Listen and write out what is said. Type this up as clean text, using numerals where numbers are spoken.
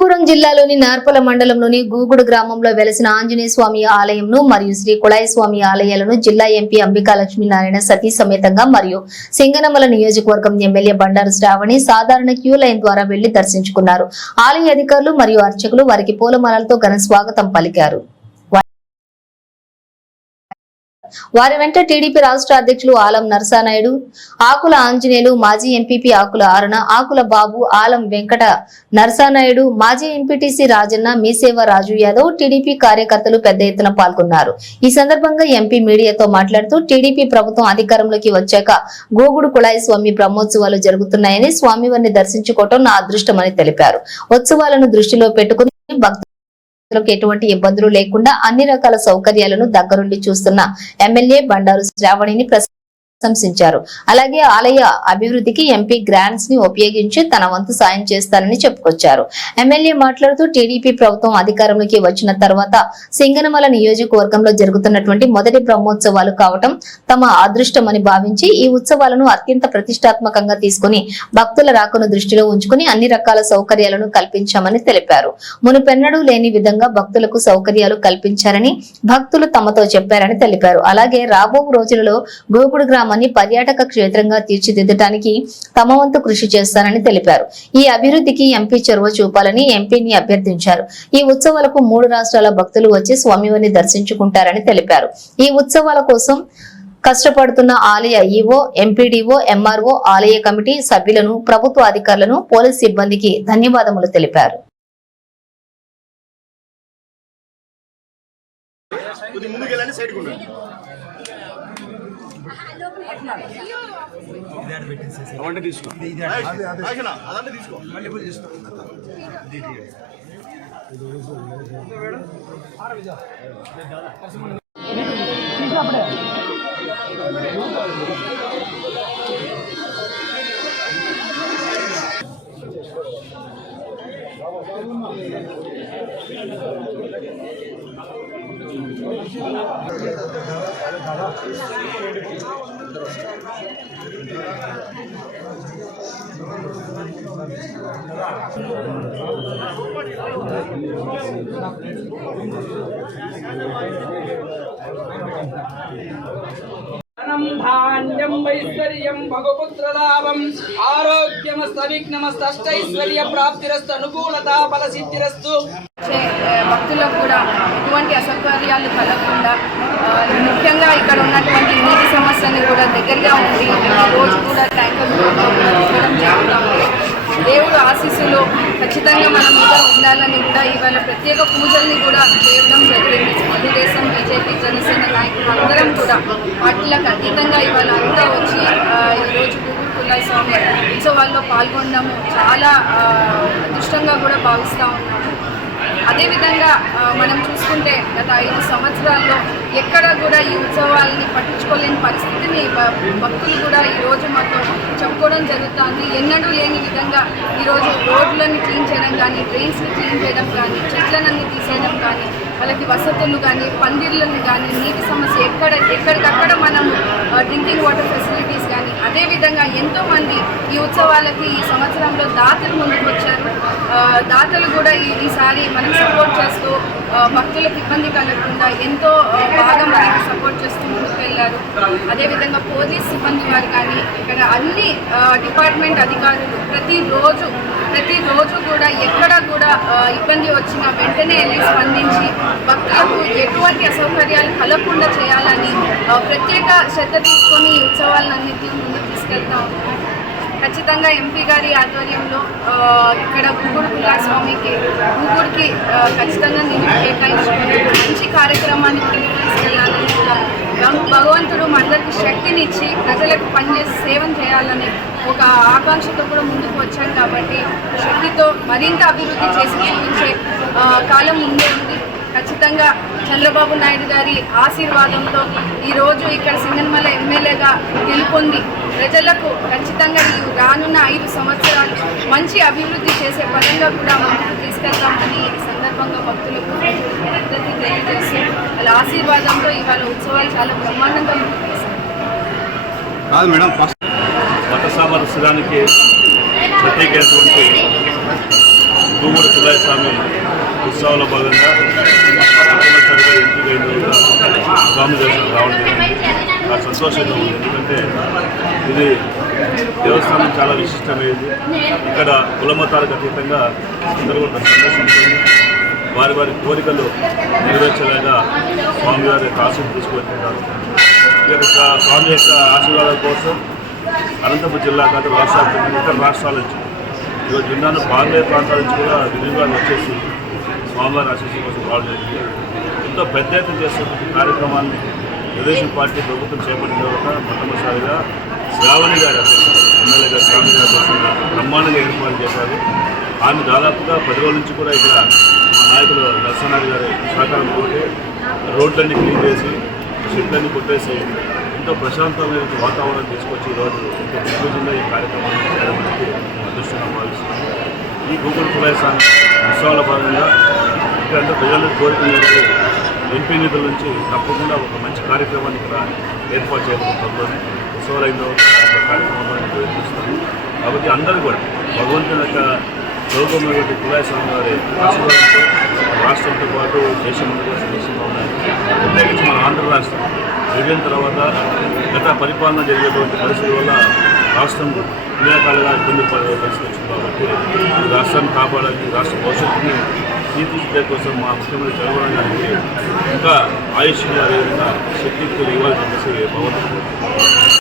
అనంతపురం జిల్లాలోని నార్పల మండలంలోని గూగుడు గ్రామంలో వెలసిన ఆంజనేయ స్వామి ఆలయంను మరియు శ్రీ కుళాయి స్వామి ఆలయాలను జిల్లా ఎంపీ అంబికా లక్ష్మీనారాయణ సతీ సమేతంగా మరియు సింగనమల నియోజకవర్గం ఎమ్మెల్యే బండారు శ్రావణి సాధారణ క్యూ లైన్ ద్వారా వెళ్లి దర్శించుకున్నారు. ఆలయ అధికారులు మరియు అర్చకులు వారికి పూలమాలలతో ఘన స్వాగతం పలికారు. వారి వెంట టీడీపీ రాష్ట్ర అధ్యక్షులు ఆలం నరసానాయుడు, ఆకుల ఆంజనేయులు, మాజీ ఎంపీపీ ఆకుల ఆరణ, ఆకుల బాబు, ఆలం వెంకట నరసానాయుడు, మాజీ ఎంపీటీసీ రాజన్న, మీసేవ రాజు యాదవ్, టీడీపీ కార్యకర్తలు పెద్ద ఎత్తున పాల్గొన్నారు. ఈ సందర్భంగా ఎంపీ మీడియాతో మాట్లాడుతూ టీడీపీ ప్రభుత్వం అధికారంలోకి వచ్చాక గోగుడు కుళాయి స్వామి బ్రహ్మోత్సవాలు జరుగుతున్నాయని, స్వామివారిని దర్శించుకోవడం నా అదృష్టమని తెలిపారు. ఉత్సవాలను దృష్టిలో పెట్టుకుని భక్తులు ఎటువంటి ఇబ్బందులు లేకుండా అన్ని రకాల సౌకర్యాలను దగ్గరుండి చూస్తున్న ఎమ్మెల్యే బండారు శ్రావణిని ప్రశంసించారు. అలాగే ఆలయ అభివృద్ధికి ఎంపీ గ్రాంట్స్ ని ఉపయోగించి తన వంతు సాయం చేస్తారని చెప్పుకొచ్చారు. ఎమ్మెల్యే మాట్లాడుతూ టీడీపీ ప్రభుత్వం అధికారంలోకి వచ్చిన తర్వాత సింగనమల నియోజకవర్గంలో జరుగుతున్నటువంటి మొదటి బ్రహ్మోత్సవాలు కావటం తమ అదృష్టమని భావించి ఈ ఉత్సవాలను అత్యంత ప్రతిష్టాత్మకంగా తీసుకుని భక్తుల రాకను దృష్టిలో ఉంచుకుని అన్ని రకాల సౌకర్యాలను కల్పించామని తెలిపారు. మునుపెన్నడూ లేని విధంగా భక్తులకు సౌకర్యాలు కల్పించారని భక్తులు తమతో చెప్పారని తెలిపారు. అలాగే రాబో రోజులలో గోగుడు గ్రామాన్ని పర్యాటక క్షేత్రంగా తీర్చిదిద్దడానికి తమ వంతు కృషి చేస్తారని తెలిపారు. ఈ అభివృద్ధికి ఎంపీ చొరవ చూపాలని ఎంపీని అభ్యర్థించారు. ఈ ఉత్సవాలకు 3 రాష్ట్రాల భక్తులు వచ్చి స్వామివారిని దర్శించుకుంటారని తెలిపారు. ఈ ఉత్సవాల కోసం కష్టపడుతున్న ఆలయ ఈవో, ఎంపీడీఓ, ఎంఆర్ఓ, ఆలయ కమిటీ సభ్యులను, ప్రభుత్వ అధికారులను, పోలీస్ సిబ్బందికి ధన్యవాదములు తెలిపారు. ధాన్యం వైశ్వర్యం భగపుత్రలాభం ఆరోగ్యమస్తవిఘ్నమస్తైశ్వర్య ప్రాప్తిరస్తు అనుకూలత ఫలసిద్ధిరస్తు. భక్తులకు కూడా ఎటువంటి అసౌకర్యాలు కలగకుండా ముఖ్యంగా ఇక్కడ ఉన్నటువంటి నీటి సమస్యని కూడా దగ్గరగా ఉంది. రోజు కూడా ట్యాంకర్ దేవుడు ఆశీస్సులు ఖచ్చితంగా మన మీద ఉండాలని కూడా ఇవాళ ప్రత్యేక పూజల్ని కూడా చేయడం జరిగింది. తెలుగుదేశం, బీజేపీ, జనసేన నాయకులు అందరం కూడా వాటిలకు అతీతంగా ఇవాళ అంతా వచ్చి ఈరోజు గూగుడు కుళాయి స్వామి ఉత్సవాల్లో పాల్గొనడము చాలా అదృష్టంగా కూడా భావిస్తూ ఉన్నాము. అదేవిధంగా మనం చూసుకుంటే గత 5 సంవత్సరాల్లో ఎక్కడ కూడా ఈ ఉత్సవాలని పట్టించుకోలేని పరిస్థితిని భక్తులు కూడా ఈరోజు మాతో చెప్పుకోవడం జరుగుతుంది. ఎన్నడూ లేని విధంగా ఈరోజు రోడ్లను క్లీన్ చేయడం కానీ, డ్రైన్స్ని క్లీన్ చేయడం కానీ, చెట్లనన్నీ తీసేయడం కానీ, వాళ్ళకి వసతులు కానీ, పందిర్లను కానీ, నీటి సమస్య ఎక్కడికక్కడ మనం డ్రింకింగ్ వాటర్ ఫెసిలిటీస్ కానీ, అదేవిధంగా ఎంతోమంది ఈ ఉత్సవాలకి ఈ సంవత్సరంలో దాతలు ముందుకు వచ్చారు. దాతలు కూడా ఈసారి మనం సపోర్ట్ చేస్తూ భక్తులకు ఇబ్బంది కలగకుండా ఎంతో బాగా మనకి సపోర్ట్ చేస్తూ ముందుకు వెళ్ళారు. అదేవిధంగా పోలీస్ సిబ్బంది వారు కానీ, ఇక్కడ అన్ని డిపార్ట్మెంట్ అధికారులు ప్రతిరోజు కూడా ఎక్కడ కూడా ఇబ్బంది వచ్చినా వెంటనే వెళ్ళి స్పందించి భక్తులకు ఎటువంటి అసౌకర్యాలు కలగకుండా చేయాలని ప్రత్యేక శ్రద్ధ తీసుకొని ఈ ఉత్సవాలన్నింటినీ ముందుకు తీసుకెళ్తా ఉన్నాం. ఖచ్చితంగా ఎంపీ గారి ఆధ్వర్యంలో ఇక్కడ గూగుడు కుళాయి స్వామికి గూగుడికి ఖచ్చితంగా నిధులు కేటాయించుకుని మంచి కార్యక్రమాన్ని ముందుకు తీసుకెళ్లాలని భగవంతుడు మనందరికీ శక్తినిచ్చి ప్రజలకు పనిచేసి సేవం చేయాలని ఒక ఆకాంక్షతో కూడా ముందుకు వచ్చాం. కాబట్టి శక్తితో మరింత అభివృద్ధి చేసి చూపించే కాలం ముందే ఉంది. ఖచ్చితంగా చంద్రబాబు నాయుడు గారి ఆశీర్వాదంతో ఈరోజు ఇక్కడ సింగనమల ఎమ్మెల్యేగా గెలుపొంది ప్రజలకు ఖచ్చితంగా ఈ రానున్న 5 సంవత్సరాలు మంచి అభివృద్ధి చేసే పరంగా కూడా మనం తీసుకెళ్తామని ఈ సందర్భంగా భక్తులకు మద్దతు తెలియజేసి వాళ్ళ ఆశీర్వాదంతో ఇవాళ ఉత్సవాలు చాలా బ్రహ్మాండంగా రథసభ ప్రతిష్టానికి ప్రత్యేకమైనటువంటి గూగుడు పుల్లయ్య స్వామి ఉత్సవాల భాగంగా మొట్టమొదటిసారిగా ఎంపికైన స్వామి దర్శనం రావడం జరిగింది. నాకు సంతోషంగా ఉంది. ఎందుకంటే ఇది దేవస్థానం చాలా విశిష్టమైనది. ఇక్కడ కులమతాలకు అతీతంగా అందరూ కూడా సందర్శించుకొని వారి వారి కోరికలు నెరవేర్చేలాగా స్వామివారి యొక్క ఆశీర్వాదం తీసుకువెళ్తున్నారు. ఈ యొక్క స్వామి యొక్క ఆశీర్వాదాల కోసం అనంతపురం జిల్లా కాదు రాష్ట్ర ఇతర రాష్ట్రాల నుంచి ఈరోజు విన్నాను బాంబే ప్రాంతాల నుంచి కూడా వినియోగాలు వచ్చేసి స్వామివారి ఆశీస్సు కోసం రావడం జరిగింది. ఎంతో పెద్ద ఎత్తున చేస్తున్న కార్యక్రమాన్ని తెలుగుదేశం పార్టీ ప్రభుత్వం చేపట్టిన తర్వాత మొట్టమొదటిసారిగా శ్రావణి గారు ఎమ్మెల్యే గారు శ్రావణి గారు బ్రహ్మాండంగా ఏర్పాటు చేశారు. ఆమె దాదాపుగా 10 రోజుల నుంచి కూడా ఇక్కడ మా నాయకులు నరసింహారావు గారి సహకారంతో రోడ్లన్నీ క్లీన్ చేసి షెడ్లన్నీ కొట్టేసి ఎంతో ప్రశాంతమైన వాతావరణం తీసుకొచ్చి ఈరోజు ఎంతో దిగ్విజయంగా ఈ కార్యక్రమాన్ని చేయడానికి అదృష్టంగా భావిస్తున్నాను. ఈ గూగుడు పుల్లయ్య స్వామి ఉత్సవాల భాగంగా ఇక్కడ ప్రజలకు కోరుకునేందుకు ఎంపీ నిధుల నుంచి తప్పకుండా ఒక మంచి కార్యక్రమాన్ని ఇక్కడ ఏర్పాటు చేయబోతున్నాం. ఉత్సవాలు అయిన తర్వాత కార్యక్రమాన్ని నిర్వహిస్తాము. కాబట్టి అందరూ కూడా భగవంతుని యొక్క లోకమైనటువంటి పుల్లయ్య స్వామి వారి ఆశీర్వాదంతో రాష్ట్రంతో పాటు దేశంలో కూడా సంతోషంగా ఉన్నాయి. ప్రత్యేకించి మన ఆంధ్ర రాష్ట్రం విభజన తర్వాత గత పరిపాలన జరిగేటువంటి పరిస్థితుల వల్ల రాష్ట్రం వినాకాలుగా ఇబ్బంది పడే పరిస్థితి వచ్చింది. కాబట్టి ఈ రాష్ట్రాన్ని కాపాడాలని రాష్ట్ర భవిష్యత్తుని తీర్చిదిద్దే కోసం మా ముఖ్యమంత్రి చంద్రబాబు గారికి ఇంకా ఆయుష్గా అదేవిధంగా శక్తియుక్తులు ఇవ్వాలని చెప్పేసి భగవంతుడు